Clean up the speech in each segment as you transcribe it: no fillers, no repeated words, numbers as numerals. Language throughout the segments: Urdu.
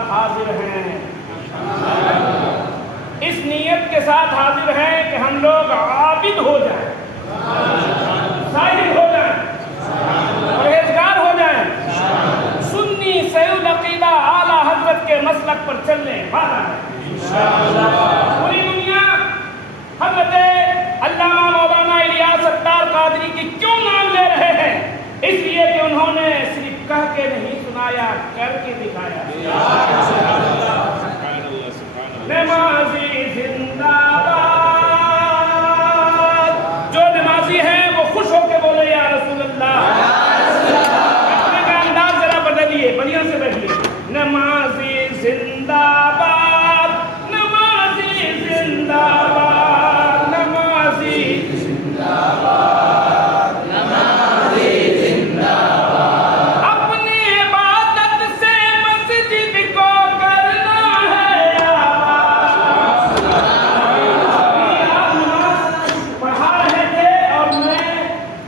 ساتھ حاضر ہیں، اس نیت کے ساتھ حاضر ہیں کہ ہم لوگ عابد ہو جائیں، زاہد ہو جائیں، پرہیزگار ہو جائیں، سنی صحیح العقیدہ اعلیٰ حضرت کے مسلک پر چلنے والا ہے۔ پوری دنیا حضرت علامہ مولانا الیاس ستار قادری کی کیوں نام لے رہے ہیں؟ اس لیے کہ انہوں نے صرف کہہ کے نہیں سنایا، کر کے دکھایا۔ نمازی زندہ باد، جو نمازی ہیں وہ خوش ہو کے بولے یا رسول اللہ۔ اپنے کا انداز ذرا بدلیے، بڑھیا سے بیٹھیے۔ نمازی زندہ باد، نمازی زندہ باد، نمازی زندہ باد، نمازی زندہ باد۔ اپنی عبادت سے مسجد کو کرنا ہے آباد۔ آپ نماز پڑھا رہے تھے اور میں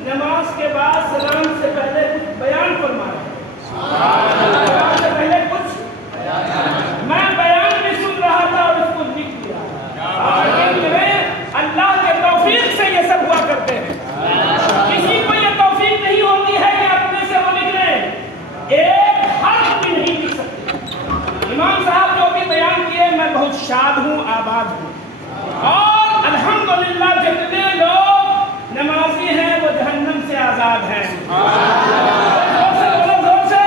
نماز کے بعد سلام سے پہلے کچھ بیان فرما رہا ہوں۔ سلام سے پہلے کچھ میں بیان بھی سن رہا تھا اور اس کو لکھ دیا۔ اللہ کے توفیق سے یہ سب ہوا کرتے ہیں۔ کسی کو یہ توفیق نہیں ہوتی ہے کہ اپنے سے وہ لکھ لیں، ایک حرف بھی نہیں لکھ سکتے۔ امام صاحب جو بھی بیان کیے، میں بہت شاد ہوں، آباد ہوں، اور الحمدللہ جتنے لوگ نمازی ہیں وہ جہنم سے آزاد ہیں۔ زور سے بولو، زور سے۔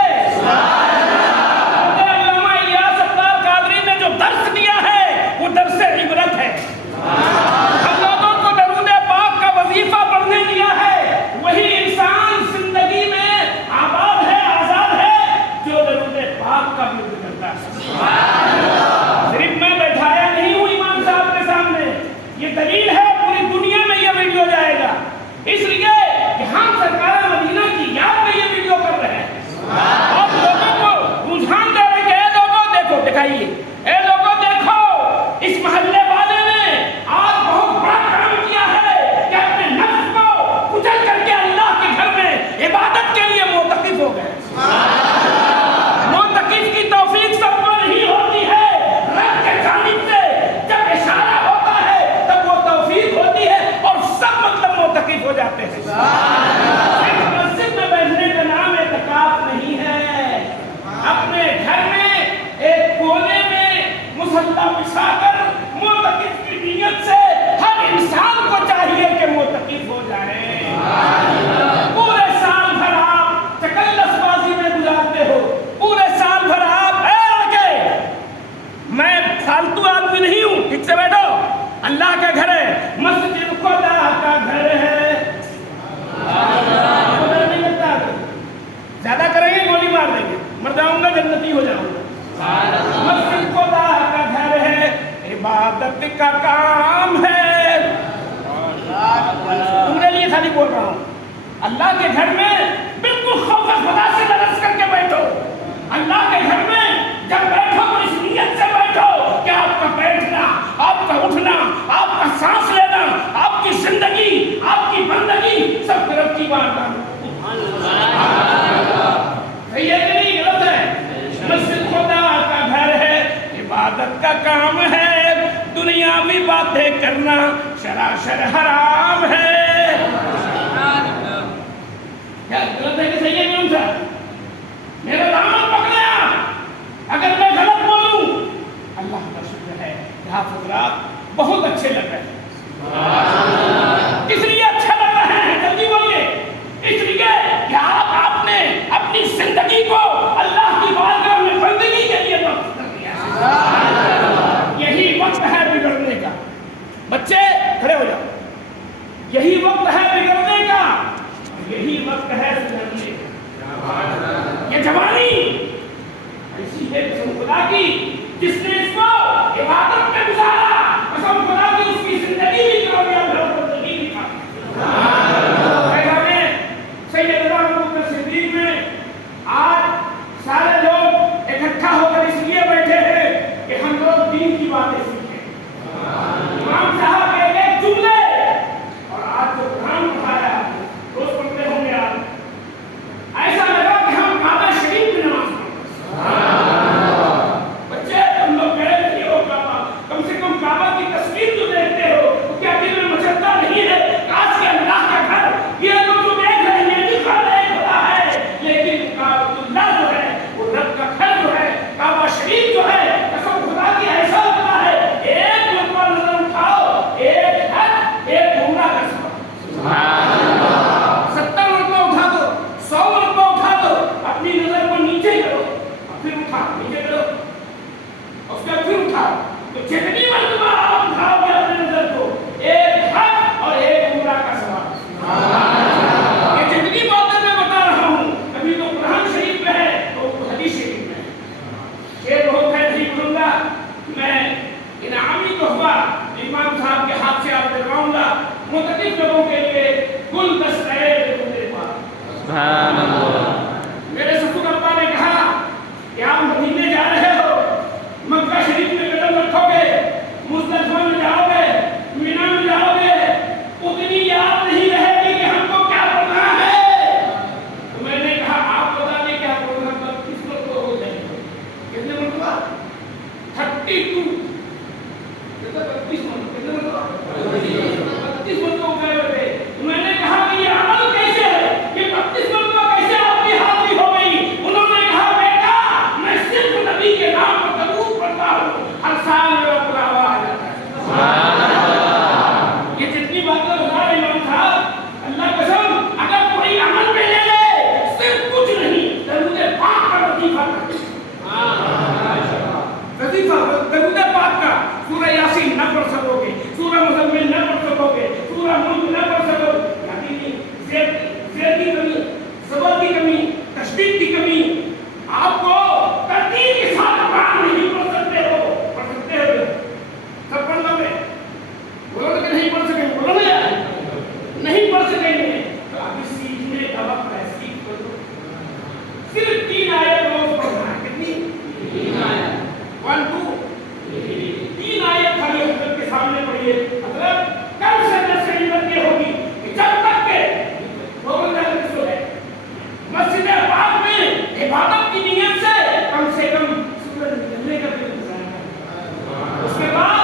علامہ الیاس ستار قادری نے جو درس دیا ہے وہ درس عبرت ہے۔ ہم لوگوں کو درود پاک کا وظیفہ پڑھنے دیا ہے، وہی انسان زندگی میں آباد ہے، آزاد ہے، جو درود پاک کا ورد کرتا ہے۔ صرف میں بیٹھایا نہیں ہوں امام صاحب کے سامنے، یہ دلیل ہے، پوری دنیا میں یہ ویڈیو جائے گا، اس لیے کہ ہم سرکار مدینہ کی یاد میں یہ ویڈیو کر رہے ہیں اور لوگوں کو رجحان دے رہے کہ اے لوگوں دیکھو، دکھائیے، اے لوگوں دیکھو، اس محلے والے نے آج بہت بڑا کام کیا ہے کہ اپنے نفس کو کچل کر کے اللہ کے گھر میں عبادت کے لیے معتکف ہو گئے۔ معتکف کی توفیق سب کو نہیں ہوتی ہے، رب کے جانب سے جب اشارہ ہوتا ہے تب وہ توفیق ہوتی ہے اور سب مطلب معتکف ہو جاتے ہیں۔ صرف مسجد میں بیٹھنے کا نام اعتکاف نہیں ہے، اپنے گھر میں ایک کونے میں مصلی بچھا کر معتکف کی نیت سے ہر انسان کو چاہیے کہ معتکف ہو جائے۔ پورے سال بھر آپ چکلس بازی میں گزارتے ہو، پورے سال بھر آپ میں فالتو آدمی نہیں ہوں، ٹھیک سے بیٹھو، اللہ کا گھر ہے، مسجد خدا کا گھر ہے۔ زیادہ کریں گے گولی مار دیں گے، مر جاؤں گا جنتی ہو جاؤں گا۔ مسجد خدا کا گھر ہے، عبادت کا کام ہے۔ تمہارے لیے خالی بول رہا ہوں، اللہ کے گھر میں بالکل خوف خدا سے لرز کر کے بیٹھو۔ اللہ کے گھر میں جب بیٹھو تو اس نیت سے بیٹھو کہ آپ کا بیٹھنا، آپ کا اٹھنا، آپ کا سانس لینا، آپ کی زندگی، آپ کی بندگی سب رب کی بارگاہ میں۔ صحیح ہے کہ نہیں؟ غلط ہے؟ مسجد خدا کا گھر ہے، عبادت کا کام ہے، دنیاوی باتیں کرنا سراسر حرام ہے۔ کیا غلط ہے کہ صحیح ہے کون سا؟ میرا دامن پکڑے آپ، اگر میں غلط بولوں اللہ کا شکر ہے کہ آپ حضرات بہت اچھے لگ رہے ہیں۔ کس لیے اچھے لگ رہے ہیں؟ جلدی بولیے۔ اس لیے کہ آپ نے اپنی زندگی کو اللہ کی بارگاہ میں بندگی کے لیے وقف کر دیا۔ یہی وقت ہے بگڑنے کا۔ بچے کھڑے ہو جاؤ، یہی وقت ہے بگڑنے کا، یہی وقت ہے سدھرنے کا۔ یہ جوانی ایسی ہے قسم خدا کی جس نے اس کو عبادت میں گزارا، قسم خدا کی اس کی زندگی بھی کامیاب ہو اور زندگی بھی سیدنا ابوبکر صدیق میں آج سارے لوگ اکٹھا ہو کر اس لیے بیٹھے ہیں کہ ہم لوگ دین کی باتیں سیکھیں۔ امام صاحب ایک ایک جملے اور آج جو قرآن پڑھایا روز پڑھتے ہوں گے آپ، ایسا لگا کہ ہم کعبہ شریف میں نماز پڑھتے ہیں۔ میں انعامی تحفہ امام صاحب کے ہاتھ سے آپ دلواؤں گا مختلف لوگوں کے لیے گلدستہ میرے پاس۔ سبحان اللہ۔ میرے سسر ابا نے کہا کہ آپ مدینے جا رہے ہو، مکہ شریف میں قدم رکھو گے، مزدلفہ میں جاؤ گے، مینا میں جاؤ گے، اتنی یاد نہیں رہے گی کہ ہم کو کیا پڑھنا ہے۔ تو میں نے کہا آپ بتا دیں کیا پڑھنا ہے، 32 مرتبہ ہو جائے گا۔ کتنے مرتبہ؟ 32 مرتبہ کہہ رہے تھے۔ میں نے کہا کہ یہ عمل کیسے ہے، یہ 32 مرتبہ کیسے آپ کی حاضری ہو گئی؟ انہوں نے کہا بیٹا میں صرف نبی کے نام پر درود پڑھتا ہوں، ہر سال میرا بلاوا آ جاتا ہے۔ یہ جتنی باتیں بتا رہے امام صاحب، اللہ قسم اگر کوئی عمل میں لے لے صرف کچھ نہیں، درود پاک کا وظیفہ کرتے درود پاک کا۔ سورہ یاسین نہ پڑھ سکو گے، سورہ مزمل نہ پڑھ سکو گے، سورہ ملک نہ پڑھ سکو گے، زیر کی کمی، زبر کی کمی، تشدید کی کمی، آپ کو ترتیب کے ساتھ قرآن نہیں پڑھ سکتے ہو، پڑھ سکتے ہو سب پڑھ لو گے، بولو کہ نہیں پڑھ سکیں، بولو گے نہیں پڑھ سکیں گے تو ابھی سیکھنے کا وقت ہے، سیکھ پڑھ لو۔ صرف 3 آیت روز پڑھنا ہے، کتنی؟ 3 آیت، 1 2 3 آیت خالی حضرت کے سامنے پڑھیے۔ حضرت کل سے درس علم یہ ہوگی کہ جب تک کہ مسجد پاک میں عبادت کی نیت سے کم سورج نکلنے کا بھی انتظار ہے۔ اس کے بعد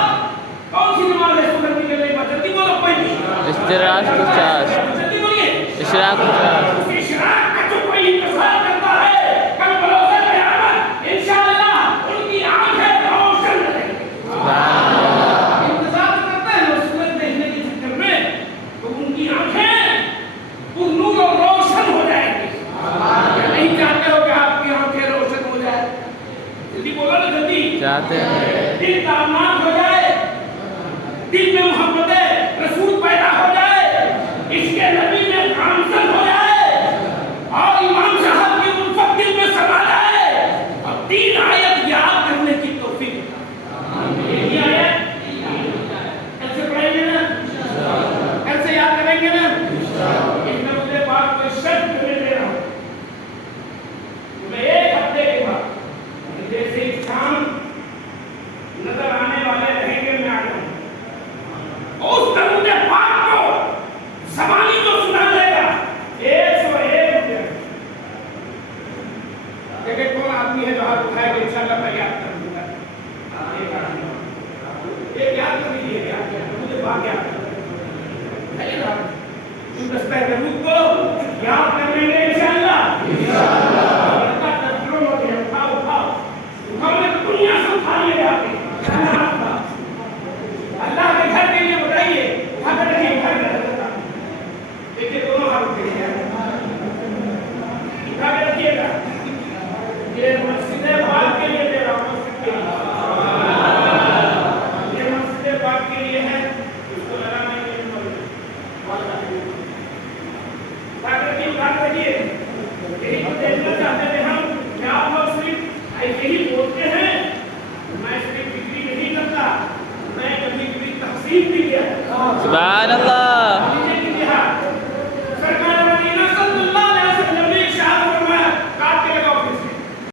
کون سی نماز ہے سورج نکلنے کے بعد؟ جلدی بولو پہلی اشراق کی چاشت، جلدی بولیے اشراق کی چاشت۔ اس اشراق کا جو کوئی انتظار کرتا ہے کل بروز قیامت انشاءاللہ ان کی آنکھیں روشن رہیں گی۔ انتظار کرتے ہیں وہ سورج دیکھنے کے چکر میں تو ان کی آنکھیں پر نور اور روشن ہو جائیں گی۔ کیا نہیں چاہتے ہو کہ آپ کی آنکھیں روشن ہو جائے؟ جلدی بولو نا، جلدی چاہتے ہیں۔ دل تابناک ہو جائے، دل میں محبت رسول پیدا ہو جائے، اس کے نبی میں گامزن ہو جائے اور امام صاحب کی الفت دل میں سما جائے اور 3 آیت یاد کرنے کی توفیق عطا۔ یہ آیت کل سے پڑھیں گے نا، کل سے یاد کریں گے نا۔ اس میں مجھے بات کوئی شرط میں دے رہا ہوں، میں 1 ہفتے کے بعد جیسے شام نظر آنے والے رہیں گے میں آ جاؤں اس درود پاک کو زبانی کو سنا لے گا 101 روپیہ۔ دیکھیں کون آدمی ہے جو ہاتھ اٹھائے کہ انشاءاللہ میں یاد کر دوں گا۔ ایک یاد کر لیجیے، یاد کیا مجھے بات یاد کر دستہ درود کو یاد کر لیں گے انشاءاللہ۔ دنیا سے اٹھا لیے جاتے اللہ کے گھر کے لیے بتائیے، اٹھا کر رکھیے، اٹھا کر دیکھیے دونوں ہاتھ اٹھائیے، اٹھا کے رکھیے گا۔ یہ مسجد پاک کے لیے دے رہا ہوں، یہ مسجد پاک کے لیے ہے، اس کو لگانے کے لیے اٹھا کے رکھیے، اٹھا کے رکھیے۔ یہی تو دیکھنا چاہتے تھے ہم کہ آپ لوگ صرف ایسے ہی